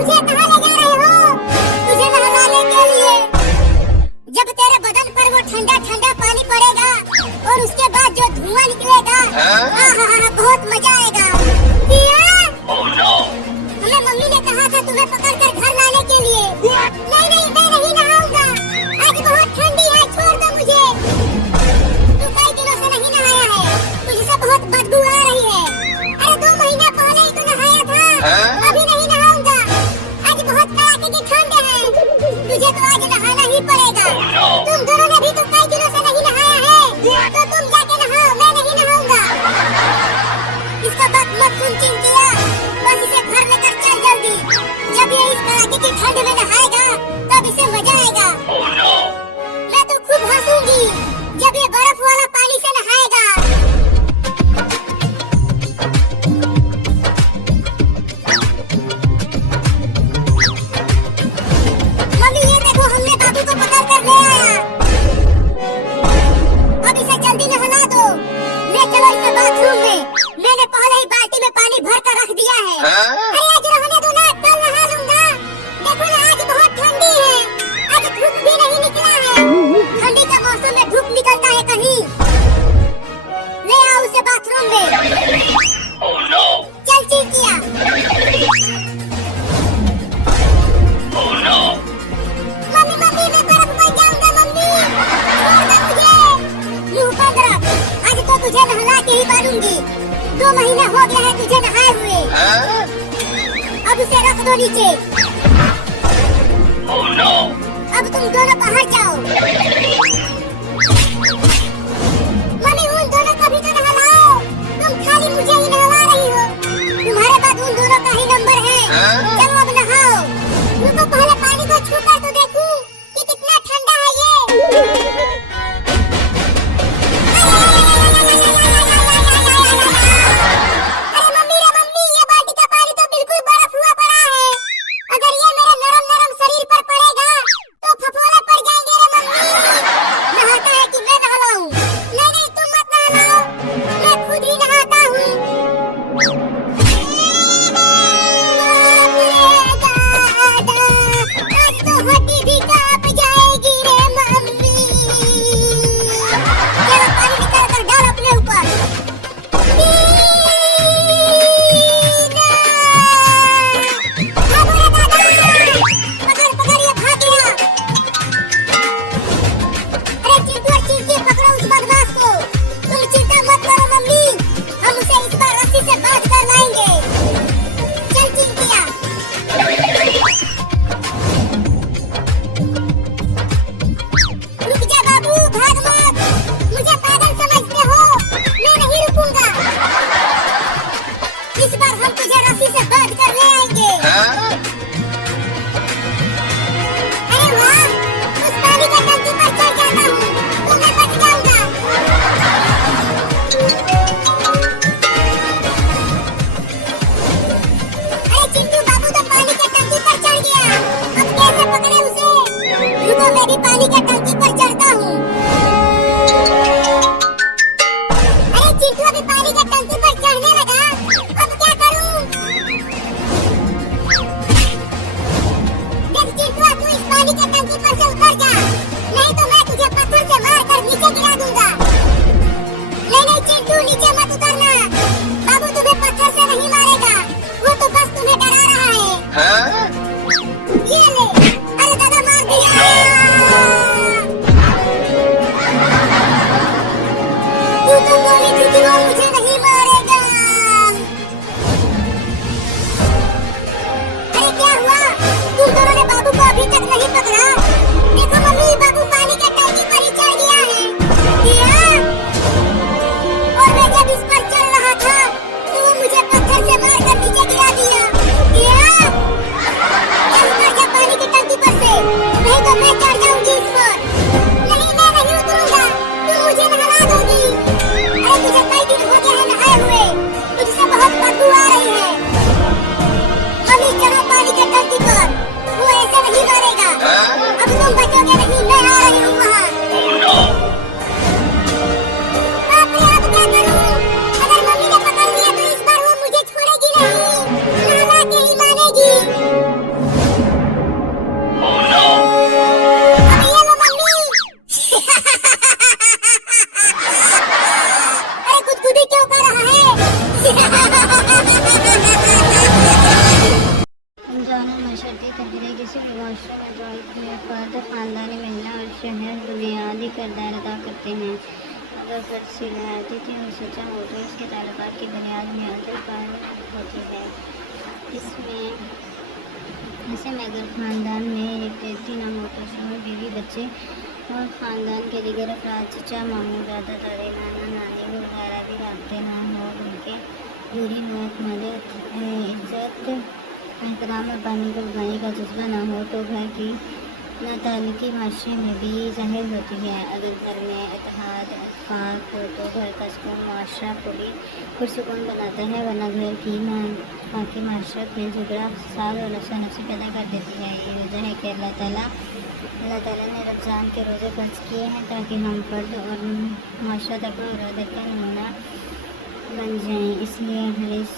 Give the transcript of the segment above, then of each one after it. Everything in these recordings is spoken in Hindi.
मुझे कहाँ ले जा रहे हो? तुझे नहलाने के लिए। जब तेरे बदन पर वो ठंडा ठंडा पानी पड़ेगा और उसके बाद जो धुआं निकलेगा, बहुत मजा आएगा। हमें मम्मी ने कहा था तुम्हें पकड़कर घर लाने के लिए। नहीं नहीं, मैं नहीं नहाऊंगा। आज बहुत ठंडी है, छोड़ दो मुझे। तू कई दिनों से नहीं नहाया है, तुझसे बहुत बदबू आ रही है। अरे 2 महीना पहले ही तो नहाया था। अभी नहीं नहाऊंगा। आज बहुत कड़ाके की ठंड है, तुझे तो आज नहाना ही पड़ेगा। तुम दोनों ने भी तो कई दिनों से नहीं नहाया है, तो तुम जाके नहाओ, मैं नहीं नहाऊंगा। इसका बात मत सुन चिंटिया, बस इसे घर लेकर चल जल्दी। जब ये इस कड़ाके की ठंड में नहाएगा तब इसे मजा आएगा। मैं तो खूब हंसूंगी जब ये बर्फ वाला पानी से नहाएगा। मम्मी ये देखो, हमने बाबू को पकड़ कर ले आया। अब इसे जल्दी नहला दो। ले चलो इसे बाथरूम में, मैंने पहले ही बाल्टी में पानी भर कर रख दिया है। अरे आज रहने दो ना, कल नहा लूंगा। देखो ना, आज बहुत ठंडी है, आज धूप भी नहीं निकला है। ठंडी का मौसम में धूप निकलता है कहीं? ले आओ उसे बाथरूम में। चल चिंटिया। मम्मी मम्मी, मैं बर्फ बन जाऊंगा। मम्मी छोड़ दो मुझे। मुंह बंद रख, आज तो तुझे नहला के ही मारूंगी। 2 महीना हो गया है तुझे नहाए हुए। अब उसे रख दो नीचे। अब तुम दोनों बाहर जाओ। मम्मी उन दोनों को भी तो नहलाओ, तुम खाली मुझे ही नहला रही हो। तुम्हारे बाद उन दोनों का ही नंबर है। चलो अब नहाओ। रुको, पहले पानी को छूकर तो देखूं कि कितना ठंडा है ये। किसी भी माशरे में जो इसमें फ़र्द, ख़ानदानी महिला और शहर बुनियादी किरदार अदा करते हैं। अगर फ़र्द सलाहियत और सच्चा हो तो इसके ताल्लुकात की बुनियाद में अदल पर होती है। ऐसे में अगर ख़ानदान में यकजहती न हो तो शौहर, बीवी, बच्चे और ख़ानदान के दीगर अफराद, चचा, मामू, दादा दादी, नाना नानी वगैरह भी राब्ते न हो, उनके दूरी हो, इज़्ज़त, एहतराम और पानी को उगाने का जज्बा न हो तो घर की नाताल्लुकी माशरे में भी ज़ाहिर होती है। अगर घर में इत्तेहाद, इत्तेफाक हो तो घर का सुकून माशरा को भी पुरसुकून बनाता है, वरना घर की नापाकी माशरत में झगड़ा, फसाद और नफसा-नफसी पैदा कर देती है। ये वजह है कि अल्लाह ताला ने रमज़ान के रोज़े फ़र्ज़ किए हैं ताकि हम फ़र्द और माशरा तक़वा और अदब का नमूना बन जाएँ। इसलिए हरीस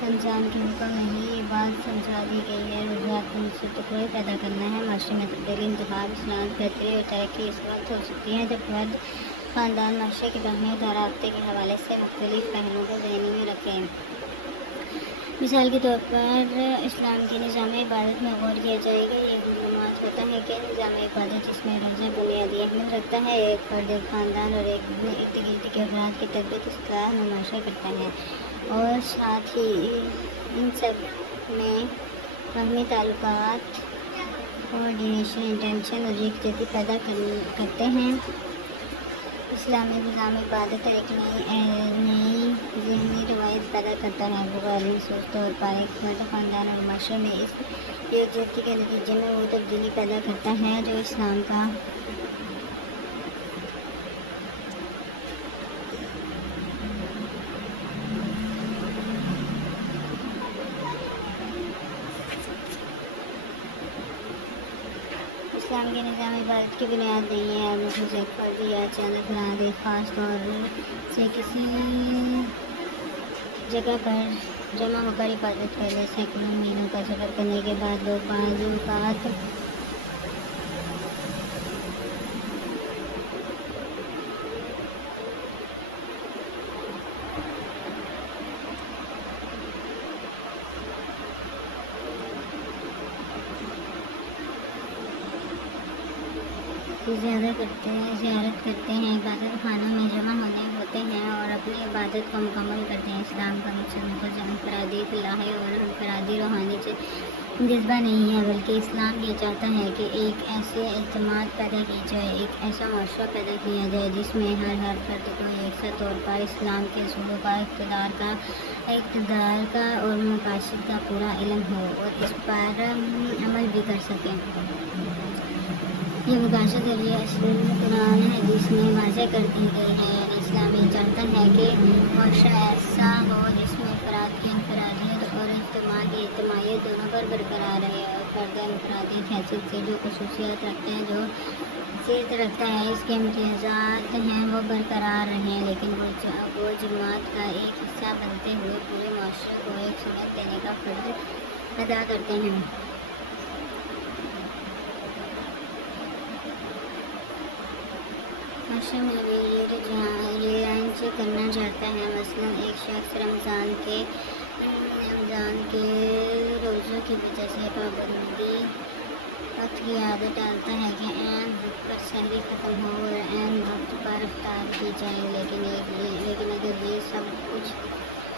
रमज़ान के हुक्म में ही ये बात समझा दी गई है। रोज़ा से तक़वा पैदा करना है। माशरे में तब्दीली, इंतख़ाब, इस्लाह, बेहतरी और तरक्की इस वक्त हो सकती है जब फ़र्द, ख़ानदान, माशरे की बाहमियत और राब्ते के हवाले से मुख्तलिफ़ पहलुओं को ज़हनी में रखें। मिसाल के तौर पर इस्लाम के निज़ाम इबादत में गौर किया जाएगा। ये गुलनुमात होता है कि निज़ाम इबादत जिसमें रोज़ा बुनियादी अहमियत रखता है, एक फ़र्द, एक ख़ानदान और एक इर्द-गिर्द के अफराद की तरबियत, इस्लाह, नुमाइश करता है और साथ ही इन सब में बाहमी ताल्लुकात, कोऑर्डिनेशन, इंटेंशन और यकजहती पैदा करते हैं। इस्लामी निज़ाम इबादत एक नई ज़हनी रवायत पैदा करता है। बुखारी महसूस तौर पर एक फ़र्द, ख़ानदान और माशरे में इस यकजहती के नतीजे में वो तब्दीली पैदा करता है जो इस्लाम का इस्लाम के निज़ाम इबादत की बुनियाद नहीं है। महसूस एक फ़र्द या चंद अफराद एक ख़ास तौर से किसी जगह पर जमा होकर इबादत कर ले। सैकड़ों मीलों का सफ़र करने के बाद लोग बाज़ औक़ात ज़्यारत करते हैं, इबादत खानों में जमा होते हैं और अपनी इबादत को मुकम्मल करते हैं। इस्लाम का मकसद महज इनफरादी इलाही और इनफरादी रूहानी जज्बा नहीं है, बल्कि इस्लाम ये चाहता है कि एक ऐसे इज्तिमात पैदा की जाए, एक ऐसा माशरा पैदा किया जाए जिसमें हर फ़र्द को यकसा तौर पर इस्लाम के असूलों का, इक़्तिदार का और मकासद का पूरा इल्म हो और इस पर अमल भी कर सकें। ये मकासद और ये असूल कुरान हदीस में वाज़ेह कर दी गई है। इस्लाम ये चाहता है कि माशरा ऐसा हो जिसमें अफराद की इनफरादियत और इज्तिमा की इज्तिमाइयत दोनों पर बरकरार रहे और फ़र्द इनफरादी हैसियत से जो खुसूसियात रखते हैं, जो सीरत रखता है, इसके इम्तियाज़ात हैं, वो बरकरार रहें, लेकिन वो जमात का एक हिस्सा बनते हुए पूरे माशरे को एक सुन्नत देने का फ़र्ज़ अदा करते हैं। माशरे में भी ये आइंस करना चाहता है। मसलन एक शख्स रमज़ान के रोज़ों की वजह से पाबंदी वक्त की आदत डालता है कि ऐन वक्त पर सहरी ख़त्म हो और ऐन वक्त पर इफ्तार की जाए, लेकिन अगर ये सब कुछ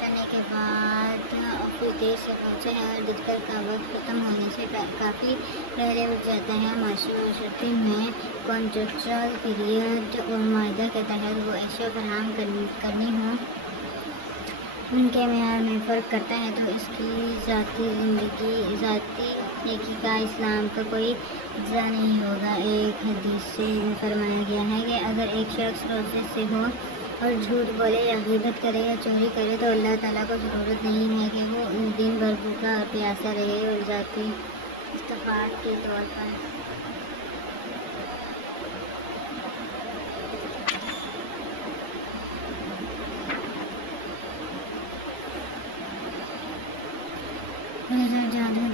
करने के बाद ऑफिस देर से पहुँचे हैं और दोपहर का वक्त ख़त्म होने से काफ़ी पहले उठ जाता है। माशरती में कॉन्ट्रेक्चुअल पीरियड और मायदा के तहत वो अशिया फराहम करनी हो, उनके मेयार में फ़र्क करता है, तो इसकी ज़ाती नेकी का इस्लाम का कोई इज्जा नहीं होगा। एक हदीस से फरमाया गया है कि अगर एक शख्स रोज़े से हो और झूठ बोले या ग़ीबत करे या चोरी करे तो अल्लाह ताला को ज़रूरत नहीं है कि वो दिन भर भूखा और प्यासा रहे और ज़ाती इस्तग़फ़ार के तौर पर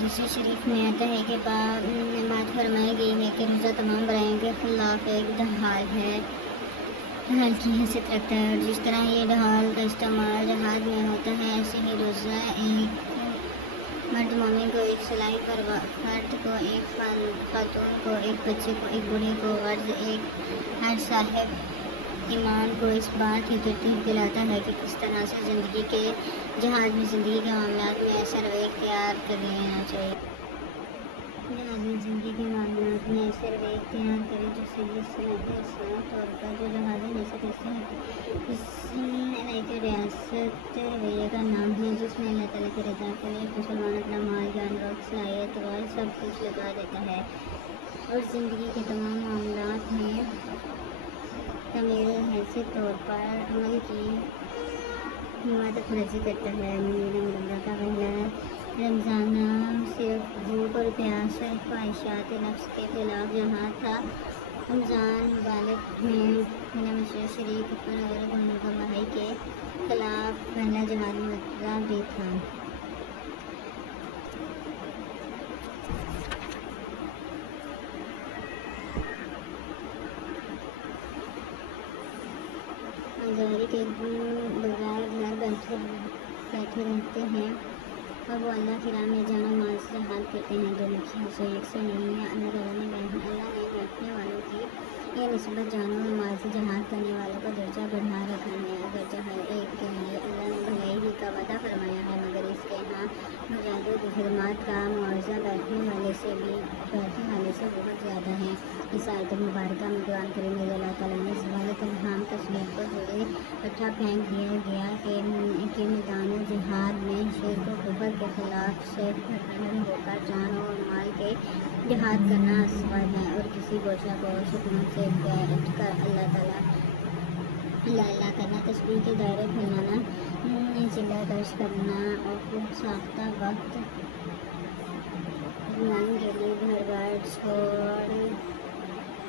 हदीस शरीफ में आता है कि बात फरमाई गई है कि रोज़ा तमाम बुराइयों के ख़िलाफ़ एक ढाल है, ढाल की हैसियत रखता है, और जिस तरह ये ढाल का इस्तेमाल जहाद में होता है, ऐसे ही रोज़ा एक मर्द मोमिन को, एक सलाही फर्द को, एक खातून को, एक बच्चे को, एक बूढ़े को गर्ज एक हर साहिब ईमान को इस बात की तरतीब दिलाता है कि किस तरह से ज़िंदगी के जहाज़ में ज़िंदगी के मामलात में ऐसा रवैया इख्तियार कर लेना चाहिए। जहाज़ में ज़िंदगी के मामलात में ऐसे रवैया इख्तियार करें जिससे आसान तौर पर जो जहाज़ रियासत रियासत रवैया का नाम है, जिसमें अल्लाह ताला की रज़ा के लिए मुसलमान अपना माल, जान, वक्त, सलाहियत और सब कुछ लगा देता है और ज़िंदगी के तमाम मामलात में तमीर हैसियत तौर पर अमल की हिम्मत अफरोज़ी करता है। रमज़ान का पहला रमज़ाना सिर्फ भूख और प्यास और ख्वाहिशात नफ्स के खिलाफ जहाँ था, रमज़ान मुबारक में मशहूर शरीक और भाई के खिलाफ पहला जहाद मुतला भी था। आज़ादी के बगैर घर बैठे रहते हैं और वो अल्लाह की राह में जाना माल से जहाद करते हैं, जो लिखियों से यकसा नहीं है। अल्लाह ने बैठने वालों की यह निस्बत जानों और माल से जहाद करने वालों का दर्जा बढ़ा रखा है। अगर जहाँ एक के लिए अल्लाह ने भलाई ही का वादा फरमाया है, मगर इसके यहाँ मुजाहिदों की खिदमत का मुआवजा बैठने वाले से बहुत ज़्यादा है। इस आयत मुबारक में कुरान करीम में अल्लाह ताला ने सवाल तमाम तस्वीर पर हुए इकट्ठा फेंक दिया गया कि मैदान जिहाद में शिर्क और कुफर के खिलाफ से खड़े होकर जान और माल के जिहाद करना असफल है और किसी गोशा को सुकून से बैठ कर अल्लाह करना, तस्बीह के दायरे फैलाना, चिल्ला दर्ज करना और खुद साख्ता वक्त के लिए घर बार छोड़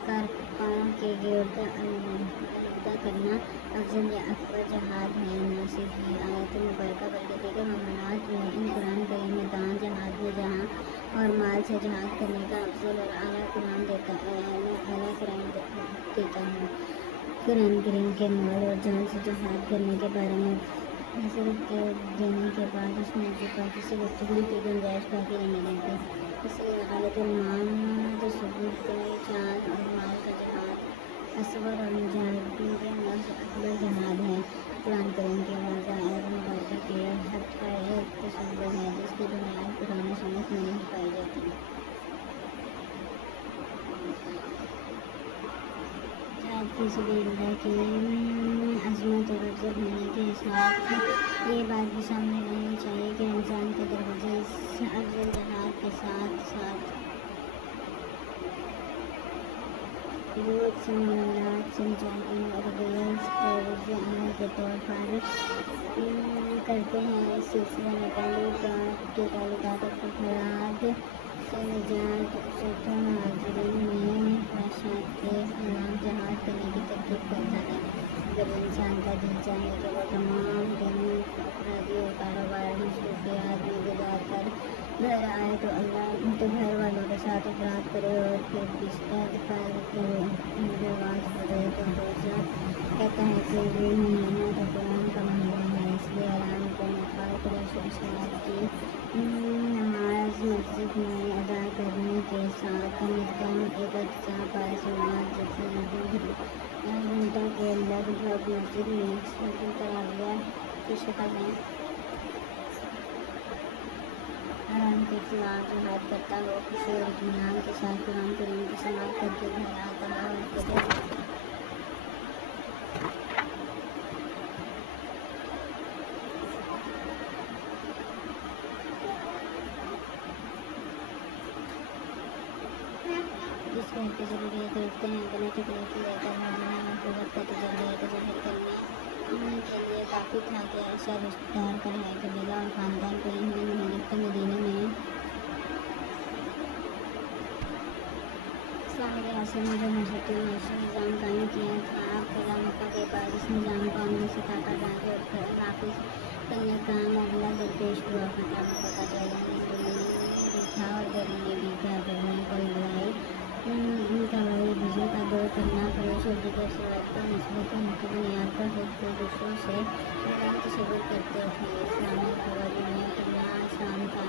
कर पाँव के गिरद अलविदा करना अफजल या अकबर जहाद है। न सिर्फ ये आयत मुबारक बल्कि दीगर मामलात में इन कुरान करीम मैदान जहाद में जहाँ और माल से जहाद करने का अफजल और आला कुरान देता है। कुरान करीम के माल और जान से जहाद करने के बारे में देने के बाद उस मौजूद पर किसी गुफ्तगू की गुंजाइश बाकी नहीं रहती। इसलिए हालत सबूत जान और माल का जहाद असवर और मुजाहिदीन के नफ्स अकबर जहाद है। कुरान करीम के वाज़ा और मुबारक के हक का एक तस्वीर है जिसकी बुनियाद कुरान सुन्नत में नहीं पाई जाती। जहाद की सबीलिल्लाह की अज़मत और अफजल होने के साथ ये बात भी सामने रहनी चाहिए कि रमज़ान के दरवाजे इस अफजल जहाद के साथ साथ बहुत से मामलात से मुजाहिदीन और गैर तर्ज़ अमल के तौर पर करते हैं। इस सिलसिले में ताल्लुकात और फराद से निजात सतह हाजिरीन में ख्वाहिशात के खिलाफ जहाद करने की तरकीब करता है। जब इंसान का दिल चाहे तो वह तमाम दिन अफरादी और कारोबार मसरूफियात में गुजार कर घर आए तो घर वालों के साथ अफराद करे और फिर बिस्तर पर रिवाज हो जाए तो रोज़ा कहता है कि ये महीना तो कुरान का महीना है, इसलिए आराम करने की नमाज मस्जिद में अदा करने के साथ कम अज़ कम एक अच्छा पासमात जैसे घंटा के लगभग मस्जिद में तराविया की शक्ल में आराम के खिलाफ जहाद करता हो, खुशी और इत्मीनान के साथ कुरान करीम की समाप्त करके घर आता है और फिर जिस घर की ज़रूरियत रखते हैं बिना तकलीफ लेकर मदीना में हुकूमत का तजर्बा ज़ाहिर करने के लिए काफ़ी था कि ऐसा रिश्तेदार का है कबीला और ख़ानदान को हिंदी महलिक के मदीने में इस्लामी रियासत में जो मजहबी निज़ाम कायम किया था, फ़िज़ा मक्का के बाद इस निज़ाम को अमल से ताकत आगे और नाफिज करने का मामला दरपेश हुआ। फ़तह मक्का का चैलेंज था और गर्मी भी क्या गर्मी को लड़ाई कवाई बीजों का दौर करना पड़ोस और दीगर शराब पर नस्बतों की बुनियाद पर खुद को दूसरों से लड़ाई तस्वुर करते थे। इस्लामी खबरों में आसान था।